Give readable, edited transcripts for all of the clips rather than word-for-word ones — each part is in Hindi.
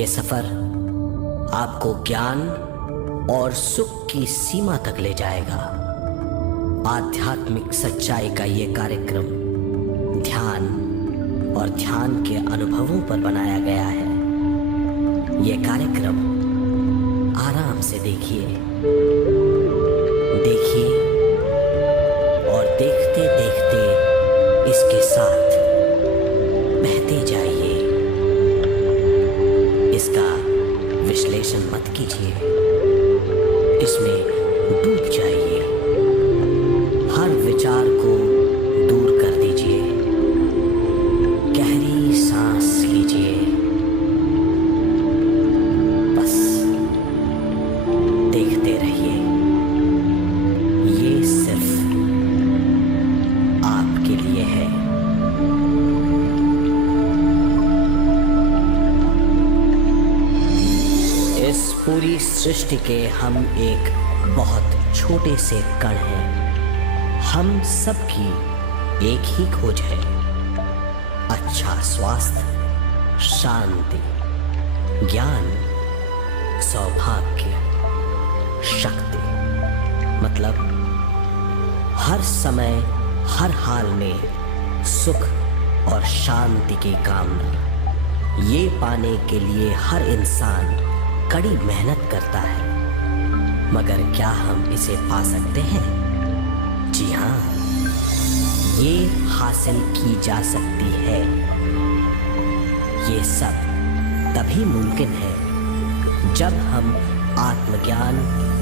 ये सफर आपको ज्ञान और सुख की सीमा तक ले जाएगा। आध्यात्मिक सच्चाई का ये कार्यक्रम ध्यान और ध्यान के अनुभवों पर बनाया गया है। ये कार्यक्रम आराम से देखिए और देखते देखते इसके साथ बहते जाइए। इसका विश्लेषण मत कीजिए, इसमें डूब जाइए। हर विचार को दूर कर दीजिए। गहरी सांस लीजिए। बस देखते रहिए। ये सिर्फ आपके लिए है। इस पूरी सृष्टि के हम एक बहुत छोटे से कण हैं। हम सबकी एक ही खोज है, अच्छा स्वास्थ्य, शांति, ज्ञान, सौभाग्य, शक्ति। मतलब हर समय हर हाल में सुख और शांति की कामना। ये पाने के लिए हर इंसान कड़ी मेहनत करता है, मगर क्या हम इसे पा सकते हैं? जी हाँ, ये हासिल की जा सकती है। ये सब तभी मुमकिन है जब हम आत्मज्ञान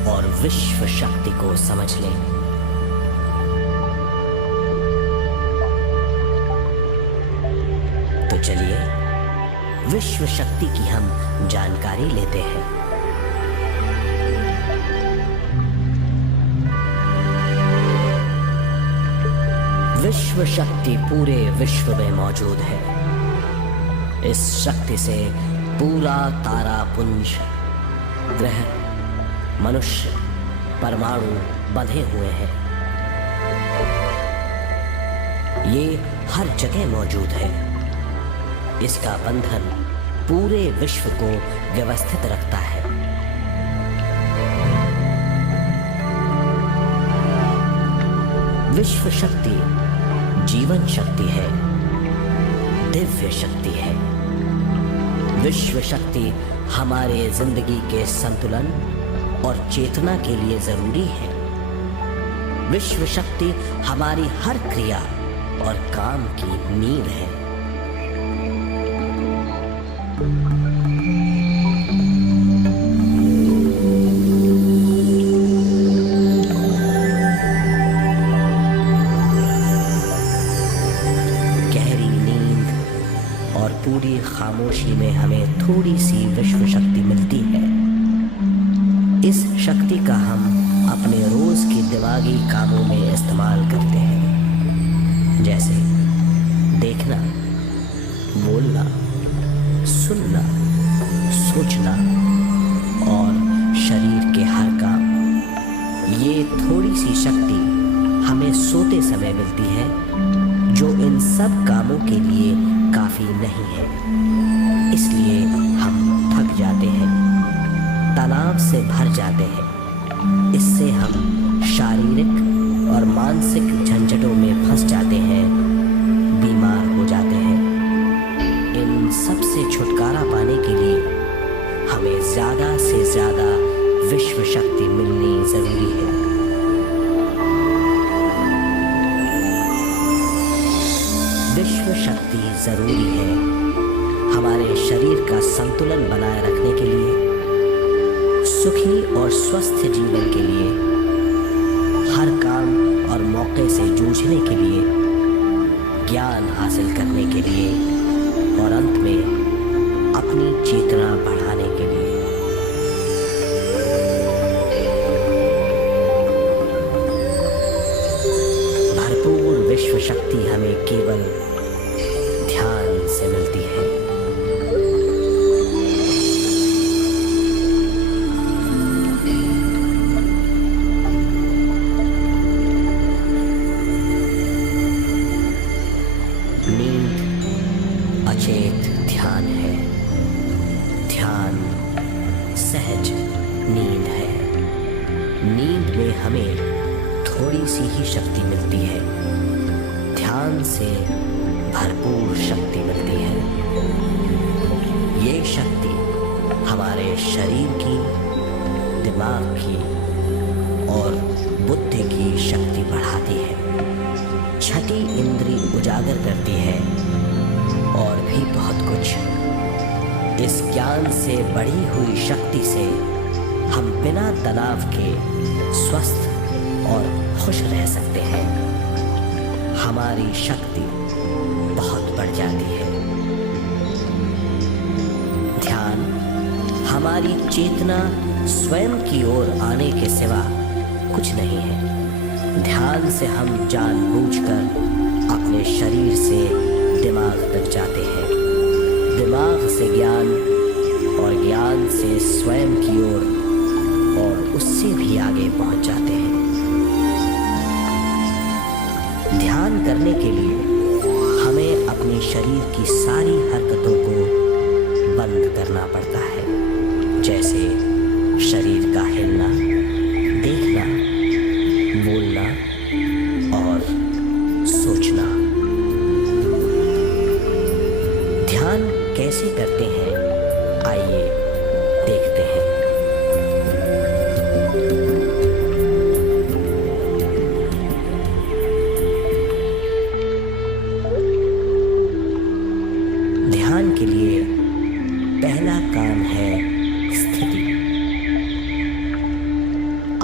और विश्व शक्ति को समझ लें। तो चलिए विश्व शक्ति की हम जानकारी लेते हैं। विश्व शक्ति पूरे विश्व में मौजूद है। इस शक्ति से पूरा तारापुंज, ग्रह, मनुष्य, परमाणु बंधे हुए हैं। ये हर जगह मौजूद है। इसका बंधन पूरे विश्व को व्यवस्थित रखता है। विश्व शक्ति जीवन शक्ति है, दिव्य शक्ति है। विश्व शक्ति हमारे जिंदगी के संतुलन और चेतना के लिए जरूरी है। विश्व शक्ति हमारी हर क्रिया और काम की नींव है। पूरी खामोशी में हमें थोड़ी सी विश्व शक्ति मिलती है। इस शक्ति का हम अपने रोज के दिमागी कामों में इस्तेमाल करते हैं, जैसे देखना, बोलना, सुनना, सोचना और शरीर के हर काम। ये थोड़ी सी शक्ति हमें सोते समय मिलती है, जो इन सब कामों के लिए काफी नहीं है। इसलिए हम थक जाते हैं, तनाव से भर जाते हैं। इससे हम शारीरिक और मानसिक झंझटों में फंस जाते हैं, बीमार हो जाते हैं। इन सब से छुटकारा पाने के लिए हमें ज्यादा से ज्यादा विश्व शक्ति मिलनी जरूरी है। विश्व शक्ति जरूरी है हमारे शरीर का संतुलन बनाए रखने के लिए, सुखी और स्वस्थ जीवन के लिए, हर काम और मौके से जूझने के लिए, ज्ञान हासिल करने के लिए और अंत में अपनी चेतना बढ़ाने के लिए। भरपूर विश्व शक्ति हमें केवल ध्यान से मिलती है। नींद अचेत ध्यान है। ध्यान में हमें थोड़ी सी ही शक्ति मिलती है, ध्यान से भरपूर शक्ति मिलती है। ये शक्ति हमारे शरीर की, दिमाग की और बुद्धि की शक्ति बढ़ाती है, छठी इंद्री उजागर करती है और भी बहुत कुछ। इस ज्ञान से बढ़ी हुई शक्ति से हम बिना तनाव के स्वस्थ और खुश रह सकते हैं। हमारी शक्ति बहुत बढ़ जाती है। ध्यान हमारी चेतना स्वयं की ओर आने के सिवा कुछ नहीं है। ध्यान से हम जानबूझकर अपने शरीर से दिमाग तक जाते हैं, दिमाग से ज्ञान और ज्ञान से स्वयं की ओर और उससे भी आगे पहुंच जाते हैं। ध्यान करने के लिए हमें अपने शरीर की सारी हरकतों को बंद करना पड़ता है, जैसे शरीर का हिलना, देखना, बोलना और सोचना। ध्यान कैसे करते हैं, आइए देखते हैं। ध्यान के लिए पहला काम है स्थिति।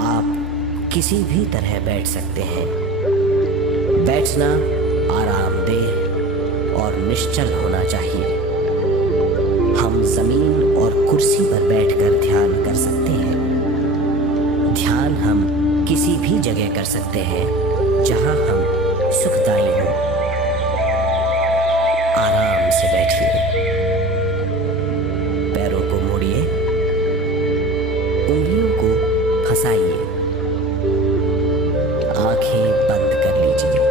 आप किसी भी तरह बैठ सकते हैं। बैठना आरामदेह और निश्चल होना चाहिए। हम जमीन और कुर्सी पर बैठकर ध्यान कर सकते हैं। ध्यान हम किसी भी जगह कर सकते हैं जहां हम सुखदायी हो। आराम से बैठिए, पैरों को मोड़िए, उंगलियों को फंसाइए, आंखें बंद कर लीजिए।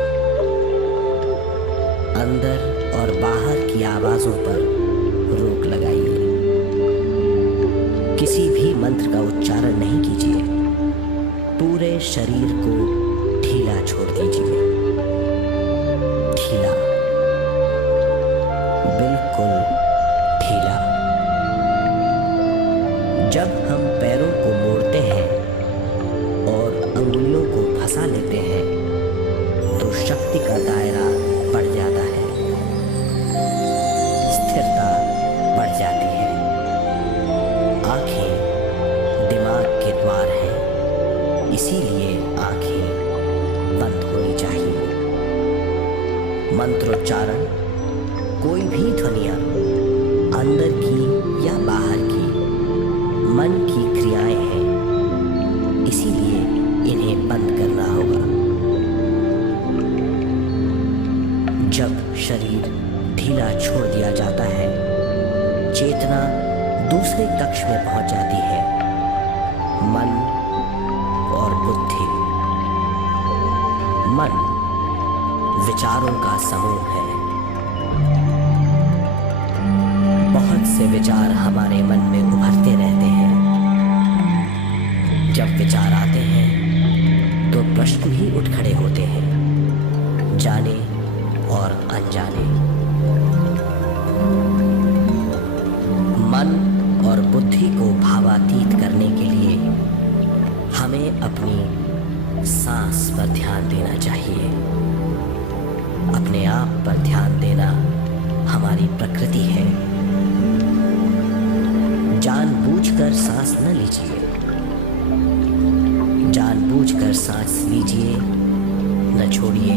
अंदर और बाहर की आवाजों पर रोक लगाइए। किसी भी मंत्र का उच्चारण नहीं कीजिए। पूरे शरीर को ढीला छोड़ दीजिए। ढीला, बिल्कुल ढीला। जब हम पैरों को मोड़ते हैं और अंगुलियों को फंसा लेते हैं तो शक्ति का दायरा बढ़ जाता है, स्थिरता बढ़ जाती है। आंखें दिमाग के द्वार हैं, इसीलिए आंखें बंद होनी चाहिए। मंत्रोच्चारण, कोई भी ध्वनियाँ अंदर की या बाहर की मन की क्रियाएं हैं, इसीलिए इन्हें बंद करना होगा। जब शरीर ढीला छोड़ दिया जाता है, चेतना दूसरे कक्ष में पहुंच जाती है। मन और बुद्धि। मन विचारों का समूह है। बहुत से विचार हमारे मन में उभरते रहते हैं। जब विचार आते हैं तो प्रश्न भी उठ खड़े होते हैं, जाने और अनजाने। मन और बुद्धि को भावातीत करने के लिए हमें अपनी सांस पर ध्यान देना चाहिए। अपने आप पर ध्यान देना हमारी प्रकृति है। जानबूझकर सांस न लीजिए। जानबूझकर सांस लीजिए, न छोड़िए।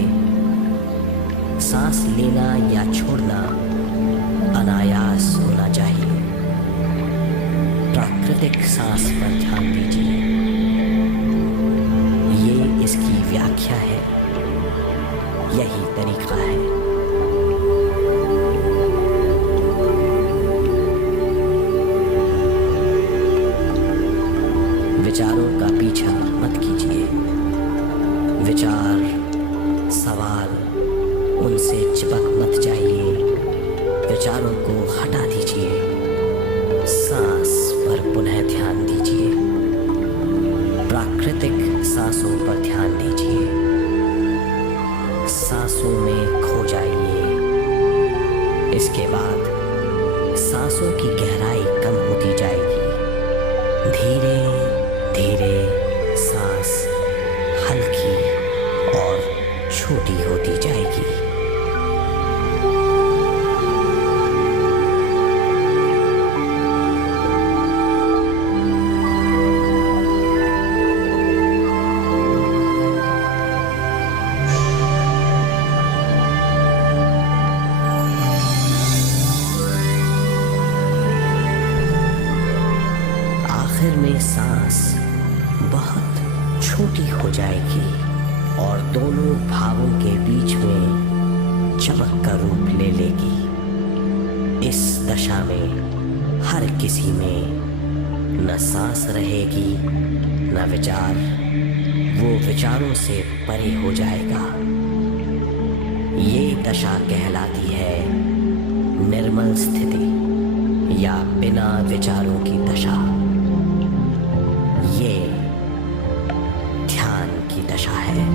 सांस लेना या छोड़ना अनायास होना चाहिए। प्राकृतिक सांस पर ध्यान दीजिए। ये इसकी व्याख्या है, यही तरीका है। विचारों का पीछा मत कीजिए। विचार, सवाल, उनसे चिपक मत जाइए। विचारों को हटा दीजिए। सांस पर पुनः ध्यान दीजिए। प्राकृतिक सांसों पर ध्यान दीजिए। सांसों में खो जाइए। इसके बाद सांसों की गहराई कम होती जाएगी। धीरे धीरे सांस हल्की और छोटी होती जाएगी। आखिर में सांस बहुत छोटी हो जाएगी और दोनों भावों के बीच में चमक का रूप ले लेगी। इस दशा में हर किसी में न सांस रहेगी न विचार। वो विचारों से परे हो जाएगा। ये दशा कहलाती है निर्मल स्थिति या बिना विचारों की दशा। ये ध्यान की दशा है।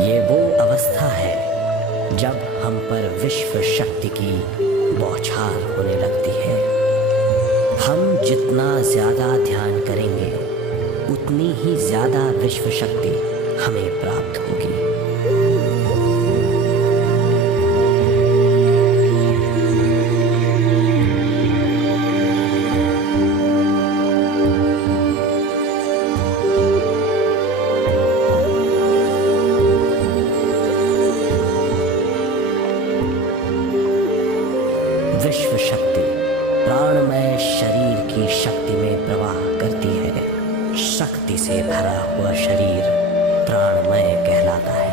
ये वो अवस्था है जब हम पर विश्व शक्ति की बौछार होने लगती है। हम जितना ज्यादा ध्यान करेंगे उतनी ही ज्यादा विश्व शक्ति हमें प्राप्त होगी। विश्व शक्ति प्राणमय शरीर की शक्ति में प्रवाह करती है। शक्ति से भरा हुआ शरीर प्राणमय कहलाता है।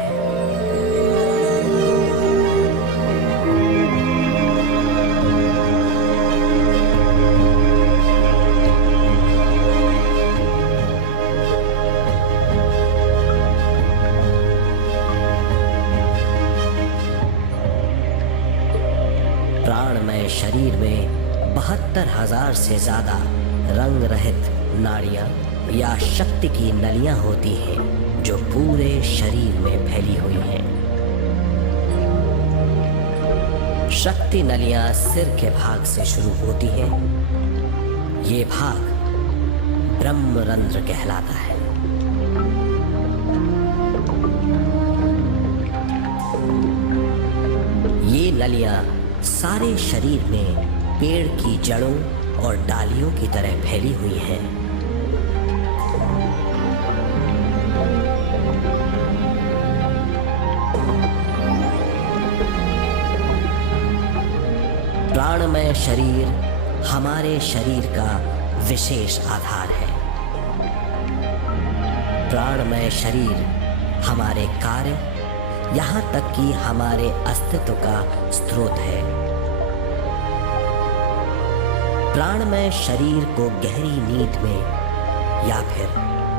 प्राणमय शरीर में 72,000 से ज्यादा रंग रहित नाड़ियां या शक्ति की नलियां होती हैं जो पूरे शरीर में फैली हुई हैं। शक्ति नलियां सिर के भाग से शुरू होती हैं। ये भाग ब्रह्मरंध्र कहलाता है। ये नलियां सारे शरीर में पेड़ की जड़ों और डालियों की तरह फैली हुई हैं। प्राणमय शरीर हमारे शरीर का विशेष आधार है। प्राणमय शरीर हमारे कार्य यहाँ तक कि हमारे अस्तित्व का स्रोत है। प्राणमय शरीर को गहरी नींद में या फिर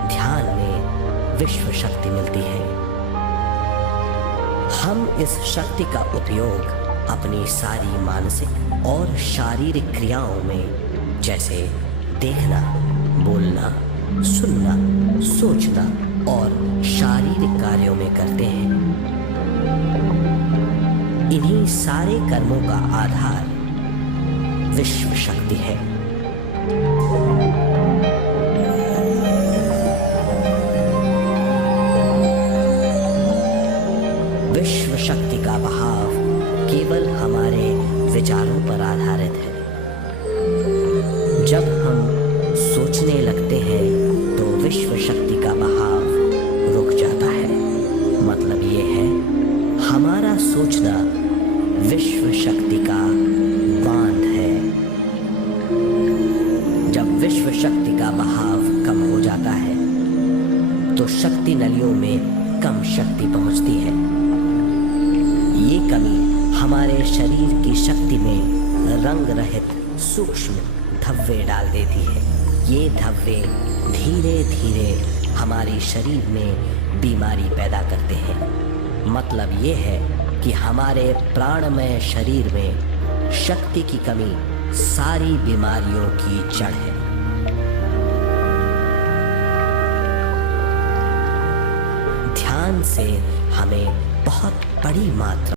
ध्यान में विश्व शक्ति मिलती है। हम इस शक्ति का उपयोग अपनी सारी मानसिक और शारीरिक क्रियाओं में जैसे देखना, बोलना, सुनना, सोचना और शारीरिक कार्यों में करते हैं। इन्हीं सारे कर्मों का आधार विश्व शक्ति है। विश्व शक्ति का बहाव केवल हमारे विचारों पर आधारित है। जब हम सोचने लगते हैं तो विश्व शक्ति का बहाव रुक जाता है। मतलब ये है हमारा सोचना विश्व शक्ति का बांध है। जब विश्व शक्ति का बहाव कम हो जाता है तो शक्ति नलियों में कम शक्ति पहुंचती है। ये कमी हमारे शरीर की शक्ति में रंग रहित सूक्ष्म धब्बे डाल देती है। ये धब्बे धीरे धीरे हमारे शरीर में बीमारी पैदा करते हैं। मतलब ये है कि हमारे प्राणमय शरीर में शक्ति की कमी सारी बीमारियों की जड़ है। ध्यान से हमें बहुत बड़ी मात्रा